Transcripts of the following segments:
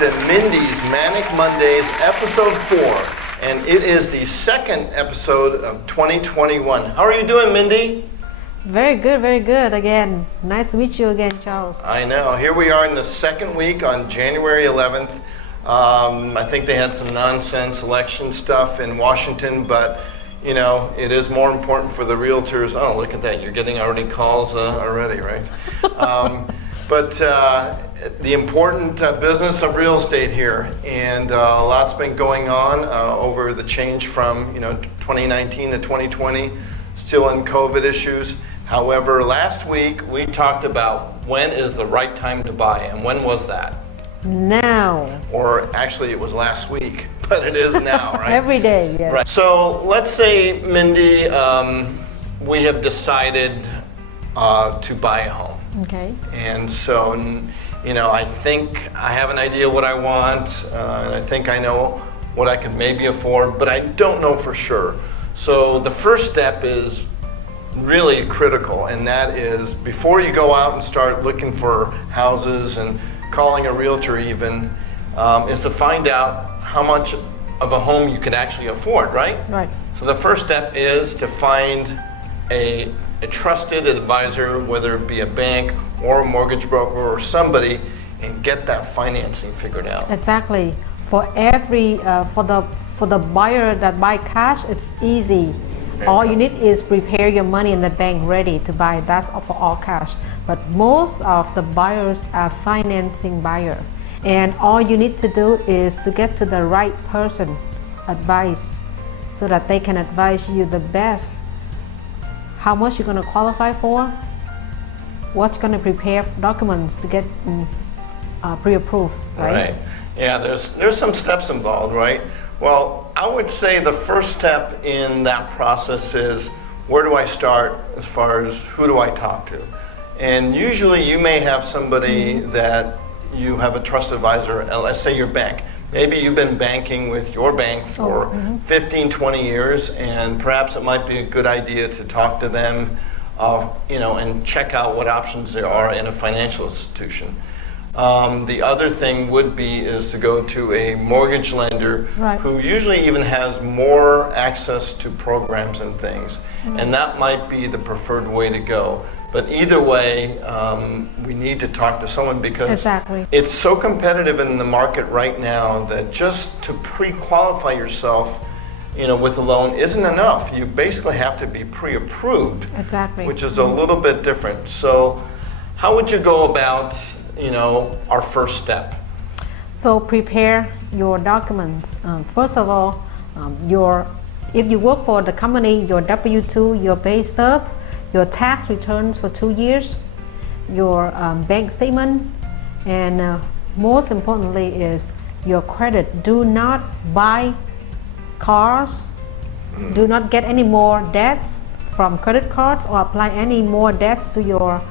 to Mindy's Manic Mondays, episode 4, and it is the second episode of 2021. How are you doing, Mindy? Very good again. Nice to meet you again, Charles. I know. Here we are in the second week on January 11th. I think they had some nonsense election stuff in Washington, but you know, it is more important for the realtors. Oh, look at that. You're getting already calls already, right? But the important business of real estate here, and a lot's been going on over the change from 2019 to 2020, still in COVID issues. However, last week we talked about when is the right time to buy, and when was that? Now. Or actually it was last week, but it is now, right? Every day, yes. Right. So let's say, Mindy, we have decided to buy a home. Okay. And so, I think I have an idea what I want, and I think I know what I could maybe afford, but I don't know for sure. So the first step is really critical, and that is before you go out and start looking for houses and calling a realtor even, is to find out how much of a home you can actually afford, right? Right. So the first step is to find a trusted advisor, whether it be a bank or a mortgage broker or somebody, and get that financing figured out. Exactly. For every for the buyer that buy cash, it's easy. All you need is prepare your money in the bank ready to buy. That's for all cash. But most of the buyers are financing buyer, and all you need to do is to get to the right person, advice, so that they can advise you the best. How much you're going to qualify for, what's going to prepare documents to get pre-approved, right? Yeah, there's some steps involved, right? Well, I would say the first step in that process is, where do I start as far as who do I talk to? And usually you may have somebody that you have a trusted advisor, let's say your bank. Maybe you've been banking with your bank for 15, 20 years, and perhaps it might be a good idea to talk to them, and check out what options there are in a financial institution. The other thing would be is to go to a mortgage lender, right, who usually even has more access to programs and things, and that might be the preferred way to go. But either way, we need to talk to someone because exactly, it's so competitive in the market right now that just to pre-qualify yourself, with a loan isn't enough. You basically have to be pre-approved, exactly, which is a little bit different. So how would you go about, our first step? So prepare your documents. First of all, if you work for the company, your W-2, your pay stub, your tax returns for 2 years, your bank statement, and most importantly is your credit. Do not buy cars, do not get any more debts from credit cards or apply any more debts to your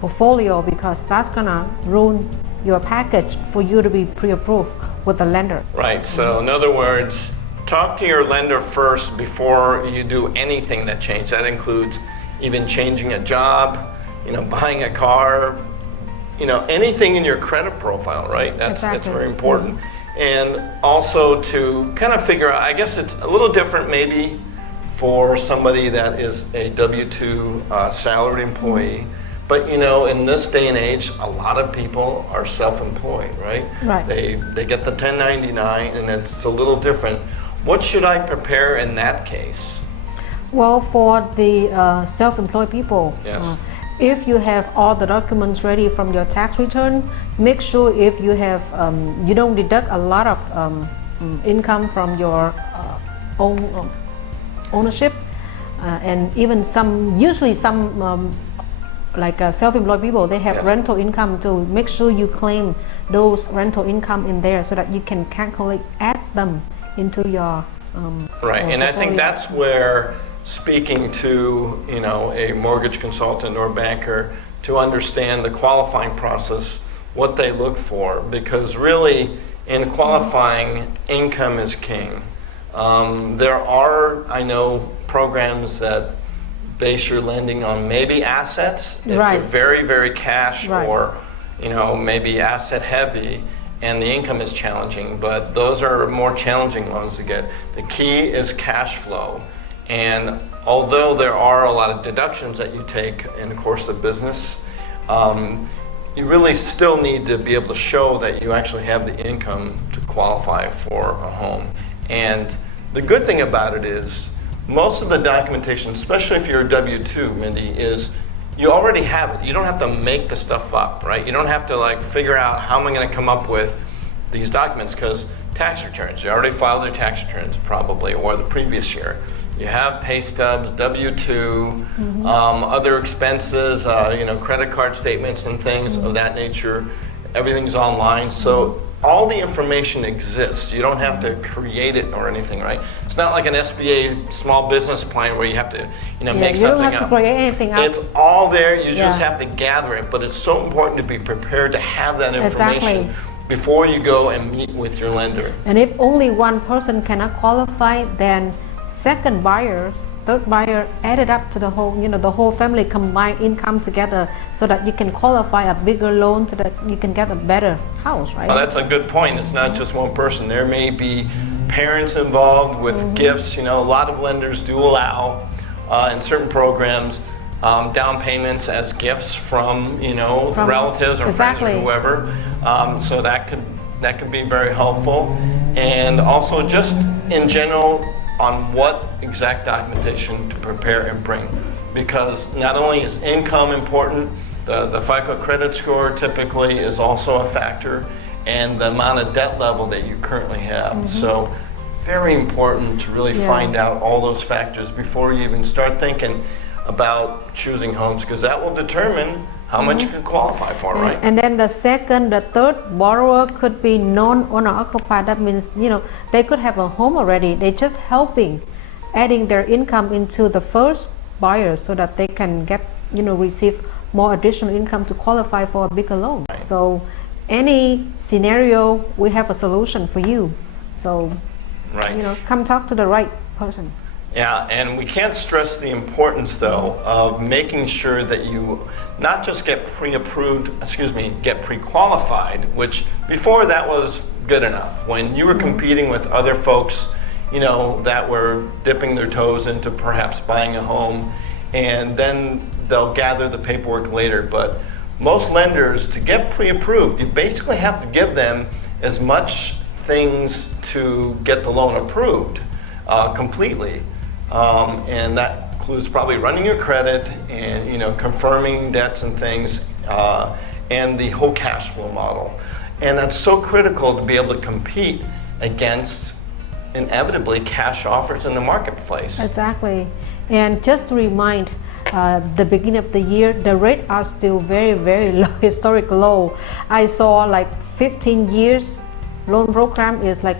portfolio, because that's gonna ruin your package for you to be pre-approved with the lender. Right, so in other words, talk to your lender first before you do anything that changes. That includes even changing a job, buying a car, anything in your credit profile, right? That's very important. And also to kind of figure out, I guess it's a little different maybe for somebody that is a W-2 salaried employee. But in this day and age, a lot of people are self-employed, right? Right. They get the 1099, and it's a little different. What should I prepare in that case? Well, for the self-employed people, yes, if you have all the documents ready from your tax return, make sure if you have, you don't deduct a lot of income from your own ownership, and even usually some self-employed people, they have rental income too. Make sure you claim those rental income in there so that you can calculate, add them into your right. And I think that's where speaking to a mortgage consultant or banker to understand the qualifying process, what they look for, because really in qualifying, income is king. There are, I know, programs that base your lending on maybe assets if right, you're very, very cash, right, or maybe asset heavy, and the income is challenging, but those are more challenging loans to get. The key is cash flow. And although there are a lot of deductions that you take in the course of business, you really still need to be able to show that you actually have the income to qualify for a home. And the good thing about it is most of the documentation, especially if you're a W-2, Mindy, is you already have it. You don't have to make the stuff up, right? You don't have to like figure out how am I going to come up with these documents, because tax returns, you already filed your tax returns probably, or the previous year. You have pay stubs, W-2, other expenses, credit card statements and things of that nature. Everything's online, so all the information exists. You don't have to create it or anything, right? It's not like an SBA small business plan where you have to, make something up. You don't have to create anything up. It's all there. You just have to gather it. But it's so important to be prepared to have that information before you go and meet with your lender. And if only one person cannot qualify, then second buyer, third buyer added up to the whole, the whole family combined income together, so that you can qualify a bigger loan, so that you can get a better house, right? Well, that's a good point. It's not just one person. There may be parents involved with gifts. A lot of lenders do allow in certain programs down payments as gifts from relatives or friends or whoever. So that could be very helpful. And also just in general, on what exact documentation to prepare and bring. Because not only is income important, the FICO credit score typically is also a factor, and the amount of debt level that you currently have. So very important to really find out all those factors before you even start thinking about choosing homes, because that will determine how much you can qualify for, right? And then the second, the third borrower could be non-owner occupied. That means, they could have a home already. They're just helping, adding their income into the first buyer so that they can get, receive more additional income to qualify for a bigger loan. Right. So any scenario, we have a solution for you. So, come talk to the right person. Yeah, and we can't stress the importance, though, of making sure that you not just get get pre-qualified, which before that was good enough. When you were competing with other folks, that were dipping their toes into perhaps buying a home, and then they'll gather the paperwork later. But most lenders, to get pre-approved, you basically have to give them as much things to get the loan approved completely. And that includes probably running your credit and confirming debts and things, and the whole cash flow model. And that's so critical to be able to compete against inevitably cash offers in the marketplace. Exactly. And just to remind, the beginning of the year, the rates are still very, very low, historic low. I saw like 15 years loan program is like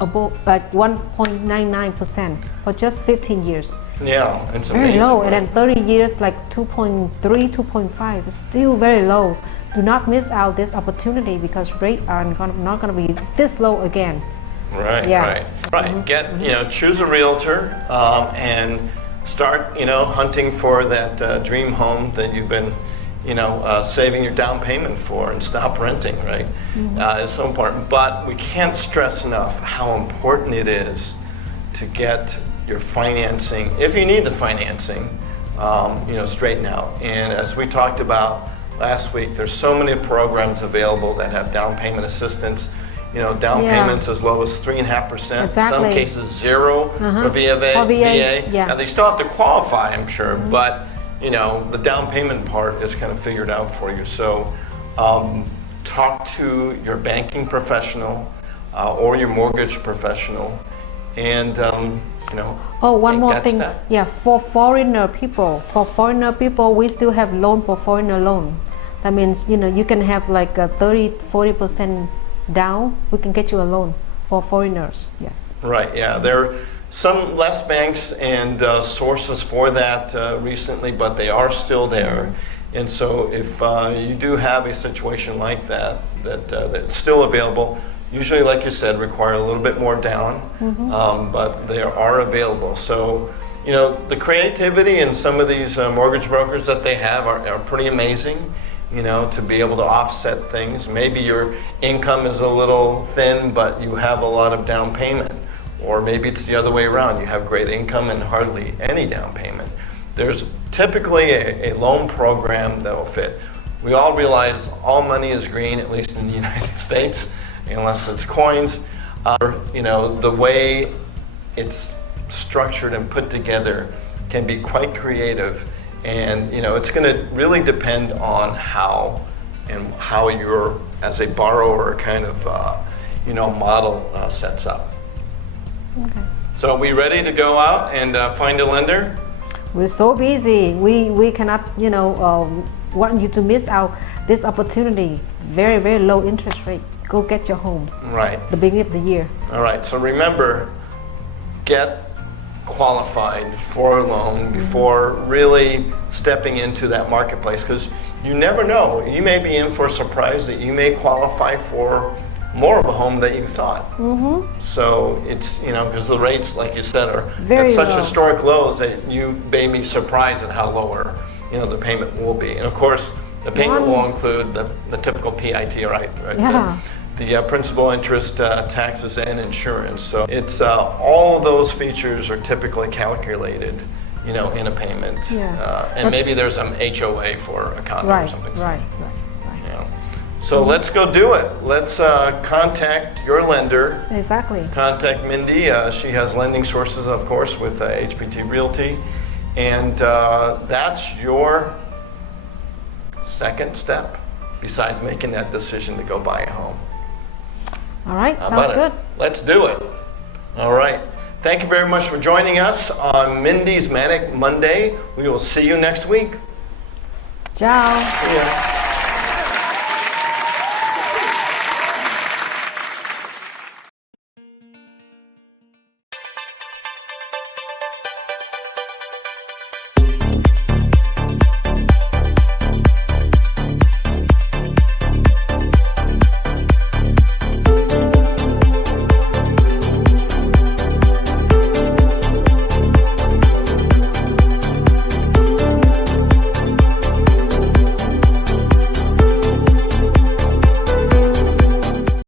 about like 1.99% for just 15 years. Yeah, it's amazing. Very low, right? and then 30 years like 2.3, 2.5. It's still very low. Do not miss out this opportunity, because rates are not going to be this low again. Right, right. Get choose a realtor and start hunting for that dream home that you've been saving your down payment for, and stop renting, right? It's so important. But we can't stress enough how important it is to get your financing, if you need the financing, straightened out. And as we talked about last week, there's so many programs available that have down payment assistance. Down payments as low as 3.5%. Exactly. Some cases 0 for VA. Yeah. Now they still have to qualify, I'm sure, but the down payment part is kind of figured out for you. So talk to your banking professional or your mortgage professional, and one more thing. Yeah, for foreigner people, we still have loan for foreigner loan. That means you can have like a 30-40% down. We can get you a loan for foreigners. Yes. Right. Yeah. There are some less banks and sources for that recently, but they are still there. And so if you do have a situation like that's still available, usually, like you said, require a little bit more down, but they are available. So, the creativity in some of these mortgage brokers that they have are pretty amazing. to be able to offset things. Maybe your income is a little thin, but you have a lot of down payment. Or maybe it's the other way around. You have great income and hardly any down payment. There's typically a loan program that will fit. We all realize all money is green, at least in the United States, unless it's coins. The way it's structured and put together can be quite creative, and it's going to really depend on how you're, as a borrower, kind of model sets up. Okay. So are we ready to go out and find a lender? We're so busy. We cannot, want you to miss out this opportunity. Very, very low interest rate. Go get your home. Right. The beginning of the year. All right. So remember, get qualified for a loan before really stepping into that marketplace, because you never know. You may be in for a surprise that you may qualify for more of a home than you thought. So it's, because the rates, like you said, are Very at such low. historic lows that you may be surprised at how lower, the payment will be. And of course, the payment will include the typical PIT, right? Yeah. The principal, interest, taxes, and insurance. So it's all of those features are typically calculated, in a payment. Yeah. And maybe there's some HOA for a condo or something. Right. So let's go do it. Let's contact your lender. Exactly. Contact Mindy. She has lending sources, of course, with HPT Realty. And that's your second step, besides making that decision to go buy a home. All right, How sounds about good. it? Let's do it. All right. Thank you very much for joining us on Mindy's Manic Monday. We will see you next week. Ciao. See ya.